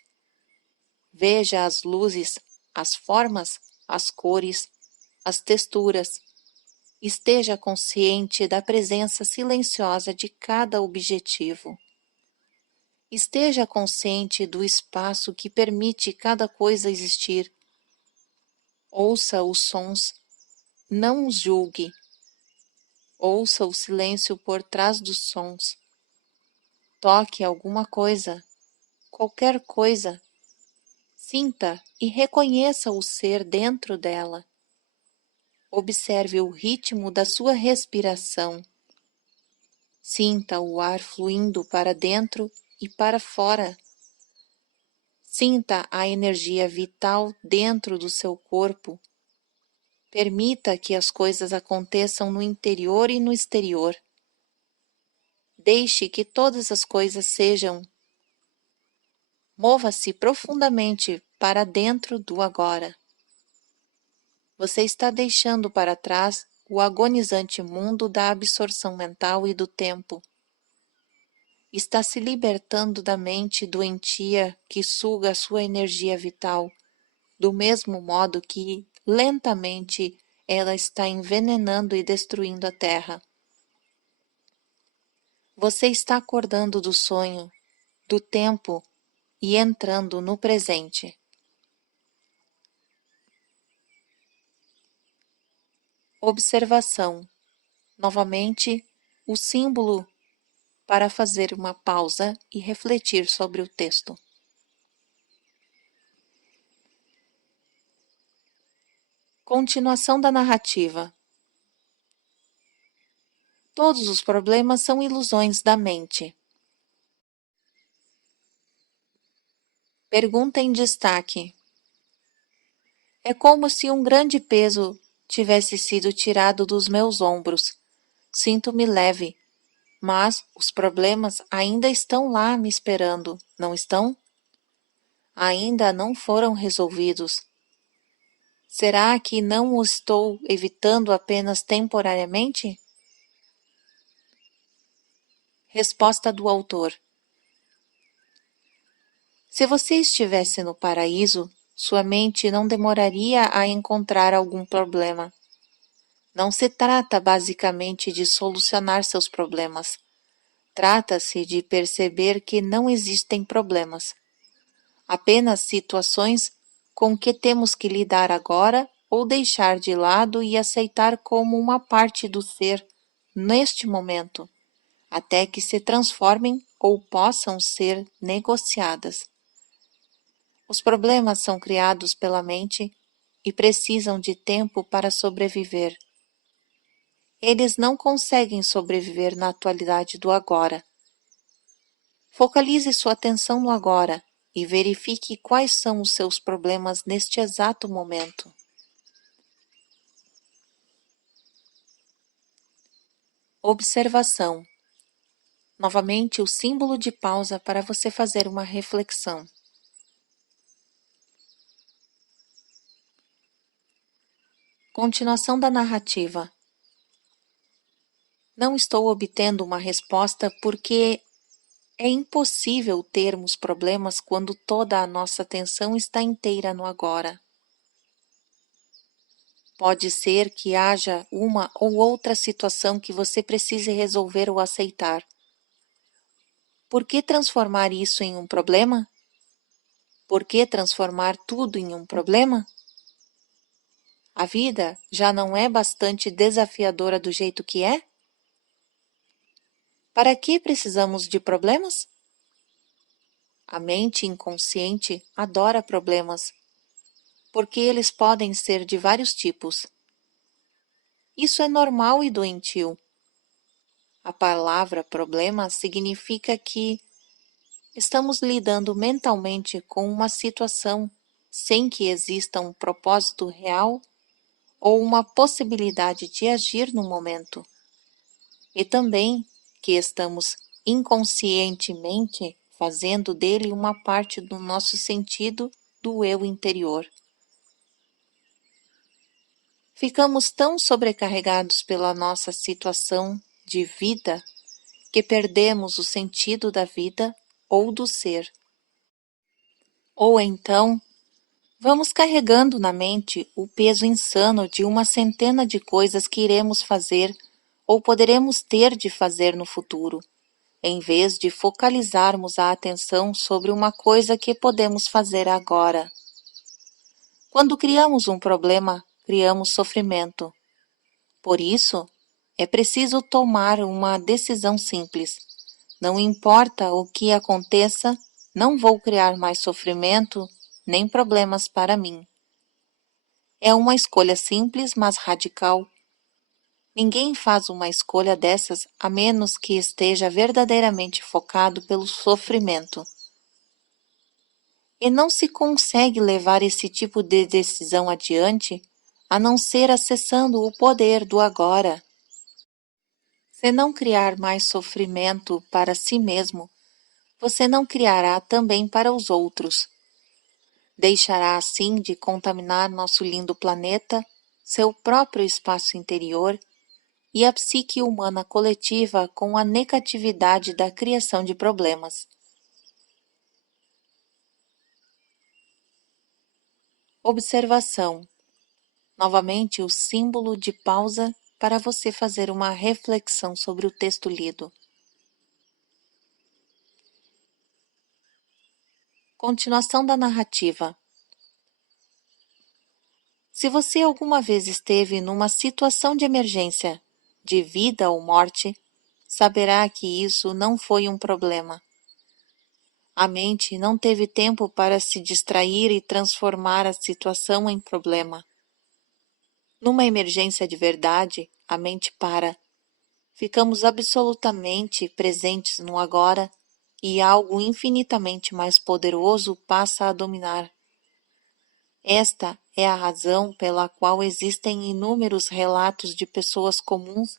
Veja as luzes, as formas, as cores, as texturas. Esteja consciente da presença silenciosa de cada objetivo. Esteja consciente do espaço que permite cada coisa existir. Ouça os sons, não os julgue. Ouça o silêncio por trás dos sons. Toque alguma coisa, qualquer coisa. Sinta e reconheça o ser dentro dela. Observe o ritmo da sua respiração. Sinta o ar fluindo para dentro e para fora. Sinta a energia vital dentro do seu corpo. Permita que as coisas aconteçam no interior e no exterior. Deixe que todas as coisas sejam. Mova-se profundamente para dentro do agora. Você está deixando para trás o agonizante mundo da absorção mental e do tempo. Está se libertando da mente doentia que suga a sua energia vital, do mesmo modo que, lentamente, ela está envenenando e destruindo a Terra. Você está acordando do sonho, do tempo e entrando no presente. Observação. Novamente, o símbolo para fazer uma pausa e refletir sobre o texto. Continuação da narrativa. Todos os problemas são ilusões da mente. Pergunta em destaque. É como se um grande peso tivesse sido tirado dos meus ombros. Sinto-me leve, mas os problemas ainda estão lá me esperando, não estão? Ainda não foram resolvidos. Será que não os estou evitando apenas temporariamente? Resposta do autor. Se você estivesse no paraíso, sua mente não demoraria a encontrar algum problema. Não se trata basicamente de solucionar seus problemas. Trata-se de perceber que não existem problemas. Apenas situações com que temos que lidar agora ou deixar de lado e aceitar como uma parte do ser neste momento, até que se transformem ou possam ser negociadas. Os problemas são criados pela mente e precisam de tempo para sobreviver. Eles não conseguem sobreviver na atualidade do agora. Focalize sua atenção no agora e verifique quais são os seus problemas neste exato momento. Observação. Novamente, o símbolo de pausa para você fazer uma reflexão. Continuação da narrativa. Não estou obtendo uma resposta porque é impossível termos problemas quando toda a nossa atenção está inteira no agora. Pode ser que haja uma ou outra situação que você precise resolver ou aceitar. Por que transformar isso em um problema? Por que transformar tudo em um problema? A vida já não é bastante desafiadora do jeito que é? Para que precisamos de problemas? A mente inconsciente adora problemas, porque eles podem ser de vários tipos. Isso é normal e doentio. A palavra problema significa que estamos lidando mentalmente com uma situação sem que exista um propósito real ou uma possibilidade de agir no momento. E também que estamos inconscientemente fazendo dele uma parte do nosso sentido do eu interior. Ficamos tão sobrecarregados pela nossa situação de vida que perdemos o sentido da vida ou do ser. Ou então, vamos carregando na mente o peso insano de uma centena de coisas que iremos fazer ou poderemos ter de fazer no futuro, em vez de focalizarmos a atenção sobre uma coisa que podemos fazer agora. Quando criamos um problema, criamos sofrimento. Por isso, é preciso tomar uma decisão simples. Não importa o que aconteça, não vou criar mais sofrimento nem problemas para mim. É uma escolha simples, mas radical. Ninguém faz uma escolha dessas a menos que esteja verdadeiramente focado pelo sofrimento. E não se consegue levar esse tipo de decisão adiante a não ser acessando o poder do agora. Se não criar mais sofrimento para si mesmo, você não criará também para os outros. Deixará assim de contaminar nosso lindo planeta, seu próprio espaço interior e a psique humana coletiva com a negatividade da criação de problemas. Observação. Novamente o símbolo de pausa para você fazer uma reflexão sobre o texto lido. Continuação da narrativa. Se você alguma vez esteve numa situação de emergência, de vida ou morte, saberá que isso não foi um problema. A mente não teve tempo para se distrair e transformar a situação em problema. Numa emergência de verdade, a mente para. Ficamos absolutamente presentes no agora e algo infinitamente mais poderoso passa a dominar. Esta é a razão pela qual existem inúmeros relatos de pessoas comuns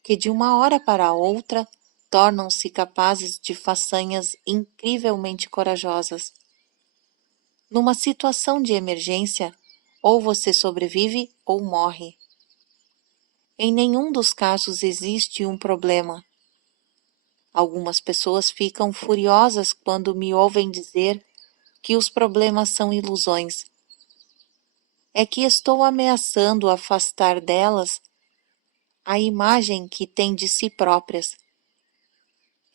que de uma hora para outra tornam-se capazes de façanhas incrivelmente corajosas. Numa situação de emergência, ou você sobrevive ou morre. Em nenhum dos casos existe um problema. Algumas pessoas ficam furiosas quando me ouvem dizer que os problemas são ilusões. É que estou ameaçando afastar delas a imagem que têm de si próprias.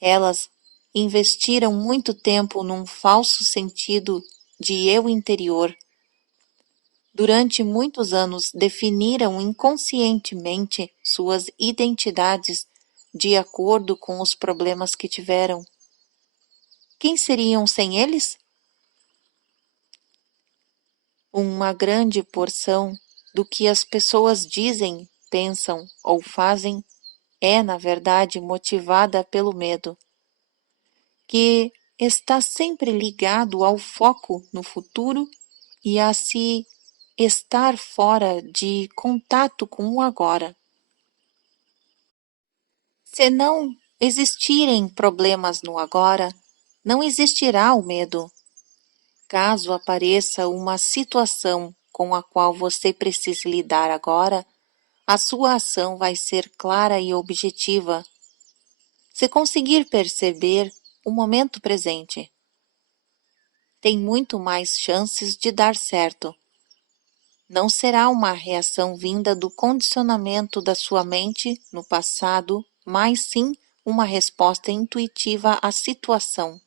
Elas investiram muito tempo num falso sentido de eu interior. Durante muitos anos definiram inconscientemente suas identidades de acordo com os problemas que tiveram. Quem seriam sem eles? Uma grande porção do que as pessoas dizem, pensam ou fazem é, na verdade, motivada pelo medo, que está sempre ligado ao foco no futuro e a se estar fora de contato com o agora. Se não existirem problemas no agora, não existirá o medo. Caso apareça uma situação com a qual você precise lidar agora, a sua ação vai ser clara e objetiva. Se conseguir perceber o momento presente, tem muito mais chances de dar certo. Não será uma reação vinda do condicionamento da sua mente no passado, mas sim uma resposta intuitiva à situação.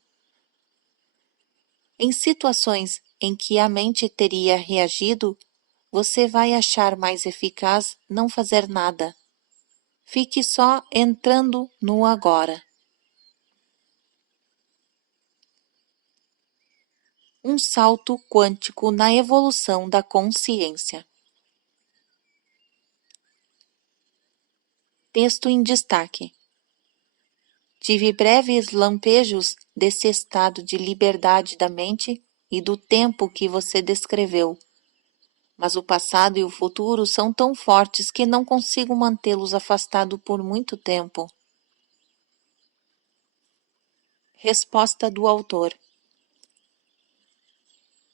Em situações em que a mente teria reagido, você vai achar mais eficaz não fazer nada. Fique só entrando no agora. Um salto quântico na evolução da consciência. Texto em destaque. Tive breves lampejos desse estado de liberdade da mente e do tempo que você descreveu, mas o passado e o futuro são tão fortes que não consigo mantê-los afastados por muito tempo. Resposta do autor.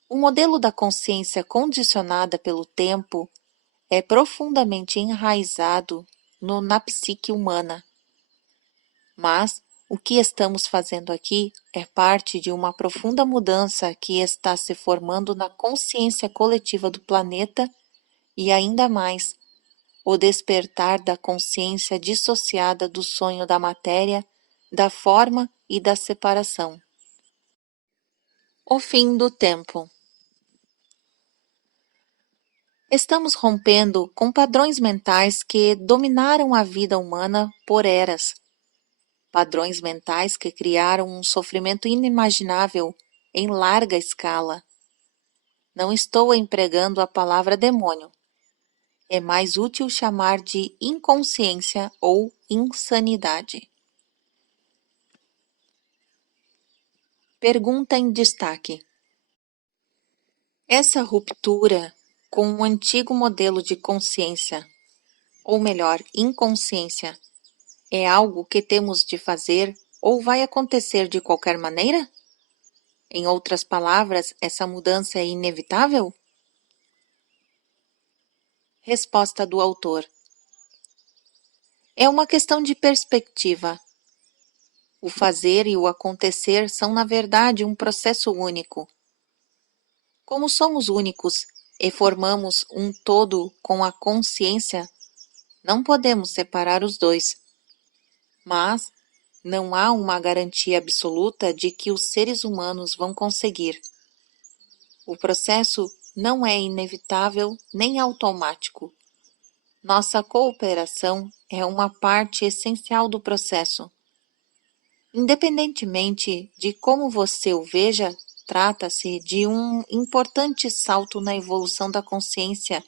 O modelo da consciência condicionada pelo tempo é profundamente enraizado na psique humana. Mas o que estamos fazendo aqui é parte de uma profunda mudança que está se formando na consciência coletiva do planeta e ainda mais o despertar da consciência dissociada do sonho da matéria, da forma e da separação. O fim do tempo. Estamos rompendo com padrões mentais que dominaram a vida humana por eras. Padrões mentais que criaram um sofrimento inimaginável em larga escala. Não estou empregando a palavra demônio. É mais útil chamar de inconsciência ou insanidade. Pergunta em destaque. Essa ruptura com o antigo modelo de consciência, ou melhor, inconsciência, é algo que temos de fazer ou vai acontecer de qualquer maneira? Em outras palavras, essa mudança é inevitável? Resposta do autor. É uma questão de perspectiva. O fazer e o acontecer são, na verdade, um processo único. Como somos únicos e formamos um todo com a consciência, não podemos separar os dois. Mas não há uma garantia absoluta de que os seres humanos vão conseguir. O processo não é inevitável nem automático. Nossa cooperação é uma parte essencial do processo. Independentemente de como você o veja, trata-se de um importante salto na evolução da consciência,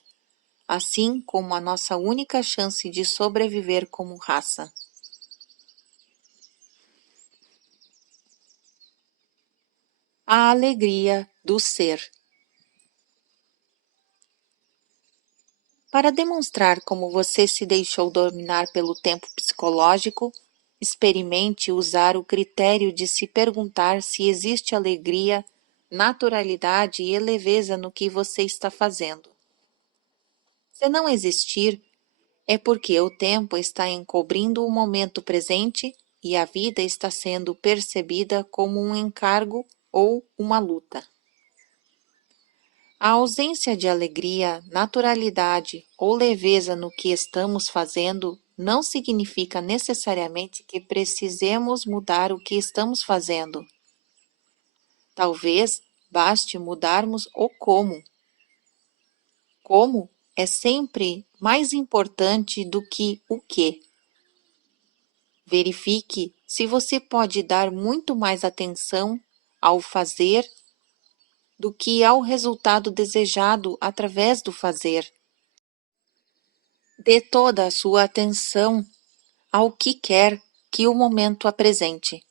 assim como a nossa única chance de sobreviver como raça. A alegria do ser. Para demonstrar como você se deixou dominar pelo tempo psicológico, experimente usar o critério de se perguntar se existe alegria, naturalidade e leveza no que você está fazendo. Se não existir, é porque o tempo está encobrindo o momento presente e a vida está sendo percebida como um encargo ou uma luta. A ausência de alegria, naturalidade ou leveza no que estamos fazendo não significa necessariamente que precisemos mudar o que estamos fazendo. Talvez baste mudarmos o como. Como é sempre mais importante do que o que. Verifique se você pode dar muito mais atenção ao fazer do que ao resultado desejado através do fazer. Dê toda a sua atenção ao que quer que o momento apresente.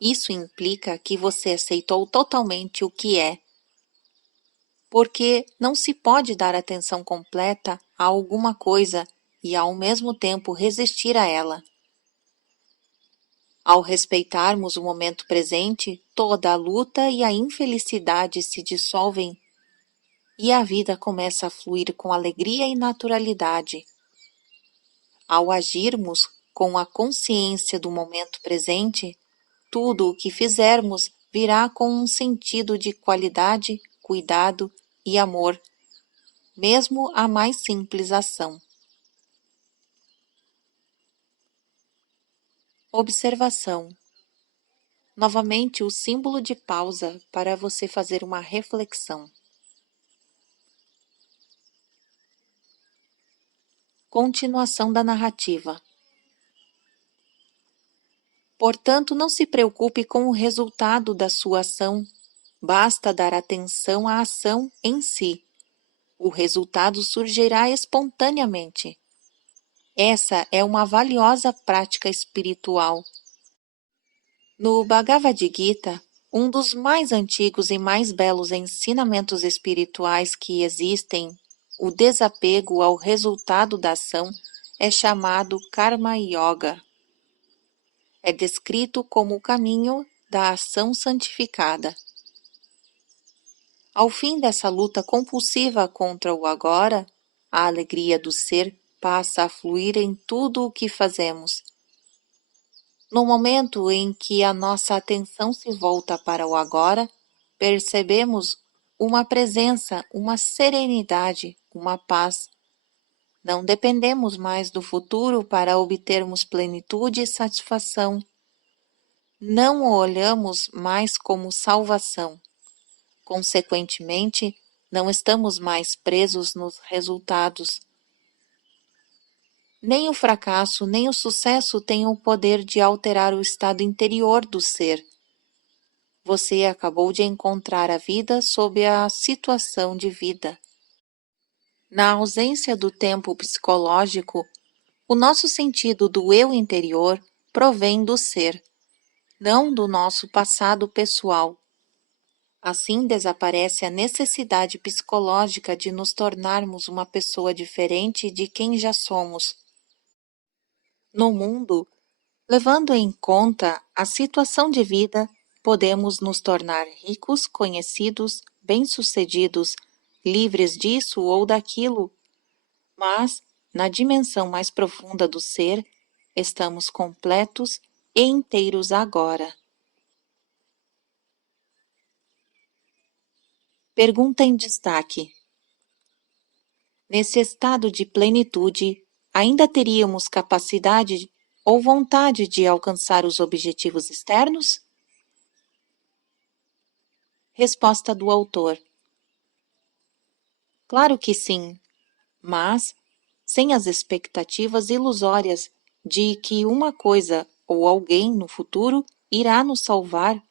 Isso implica que você aceitou totalmente o que é, porque não se pode dar atenção completa a alguma coisa e ao mesmo tempo resistir a ela. Ao respeitarmos o momento presente, toda a luta e a infelicidade se dissolvem e a vida começa a fluir com alegria e naturalidade. Ao agirmos com a consciência do momento presente, tudo o que fizermos virá com um sentido de qualidade, cuidado e amor, mesmo a mais simples ação. Observação. Novamente o símbolo de pausa para você fazer uma reflexão. Continuação da narrativa. Portanto, não se preocupe com o resultado da sua ação, basta dar atenção à ação em si. O resultado surgirá espontaneamente. Essa é uma valiosa prática espiritual. No Bhagavad Gita, um dos mais antigos e mais belos ensinamentos espirituais que existem, o desapego ao resultado da ação, é chamado Karma Yoga. É descrito como o caminho da ação santificada. Ao fim dessa luta compulsiva contra o agora, a alegria do ser passa a fluir em tudo o que fazemos. No momento em que a nossa atenção se volta para o agora, percebemos uma presença, uma serenidade, uma paz. Não dependemos mais do futuro para obtermos plenitude e satisfação. Não o olhamos mais como salvação. Consequentemente, não estamos mais presos nos resultados. Nem o fracasso, nem o sucesso têm o poder de alterar o estado interior do ser. Você acabou de encontrar a vida sob a situação de vida. Na ausência do tempo psicológico, o nosso sentido do eu interior provém do ser, não do nosso passado pessoal. Assim desaparece a necessidade psicológica de nos tornarmos uma pessoa diferente de quem já somos. No mundo, levando em conta a situação de vida, podemos nos tornar ricos, conhecidos, bem-sucedidos, livres disso ou daquilo, mas, na dimensão mais profunda do ser, estamos completos e inteiros agora. Pergunta em destaque. Nesse estado de plenitude, ainda teríamos capacidade ou vontade de alcançar os objetivos externos? Resposta do autor. Claro que sim, mas sem as expectativas ilusórias de que uma coisa ou alguém no futuro irá nos salvar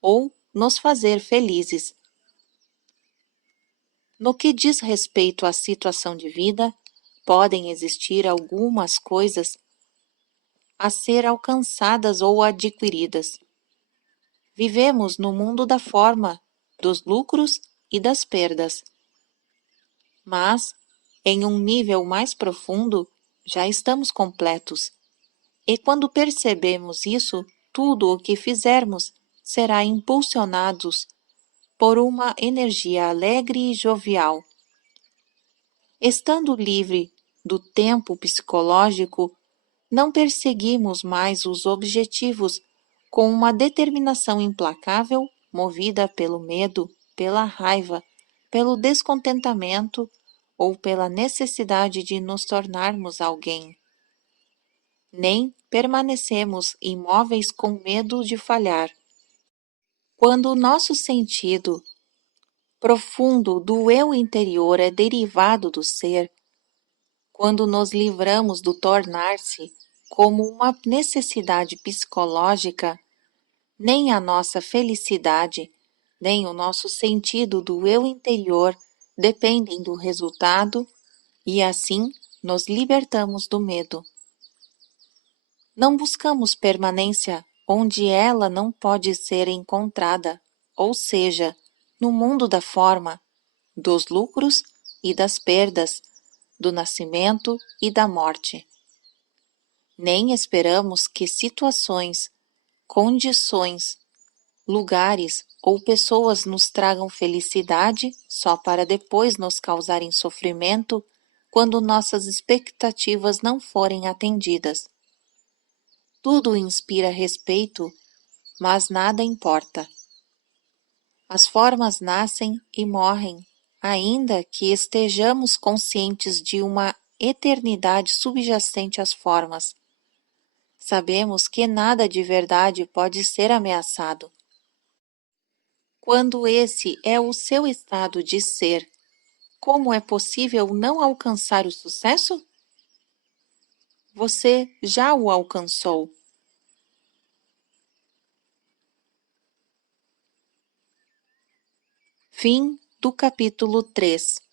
ou nos fazer felizes. No que diz respeito à situação de vida, podem existir algumas coisas a ser alcançadas ou adquiridas. Vivemos no mundo da forma, dos lucros e das perdas. Mas, em um nível mais profundo, já estamos completos. E quando percebemos isso, tudo o que fizermos será impulsionados por uma energia alegre e jovial. Estando livre do tempo psicológico, não perseguimos mais os objetivos com uma determinação implacável, movida pelo medo, pela raiva, pelo descontentamento ou pela necessidade de nos tornarmos alguém. Nem permanecemos imóveis com medo de falhar. Quando o nosso sentido profundo do eu interior é derivado do ser, quando nos livramos do tornar-se como uma necessidade psicológica, nem a nossa felicidade, nem o nosso sentido do eu interior dependem do resultado e assim nos libertamos do medo. Não buscamos permanência onde ela não pode ser encontrada, ou seja, no mundo da forma, dos lucros e das perdas, do nascimento e da morte. Nem esperamos que situações, condições, lugares ou pessoas nos tragam felicidade só para depois nos causarem sofrimento quando nossas expectativas não forem atendidas. Tudo inspira respeito, mas nada importa. As formas nascem e morrem, ainda que estejamos conscientes de uma eternidade subjacente às formas. Sabemos que nada de verdade pode ser ameaçado. Quando esse é o seu estado de ser, como é possível não alcançar o sucesso? Você já o alcançou. Fim do capítulo 3.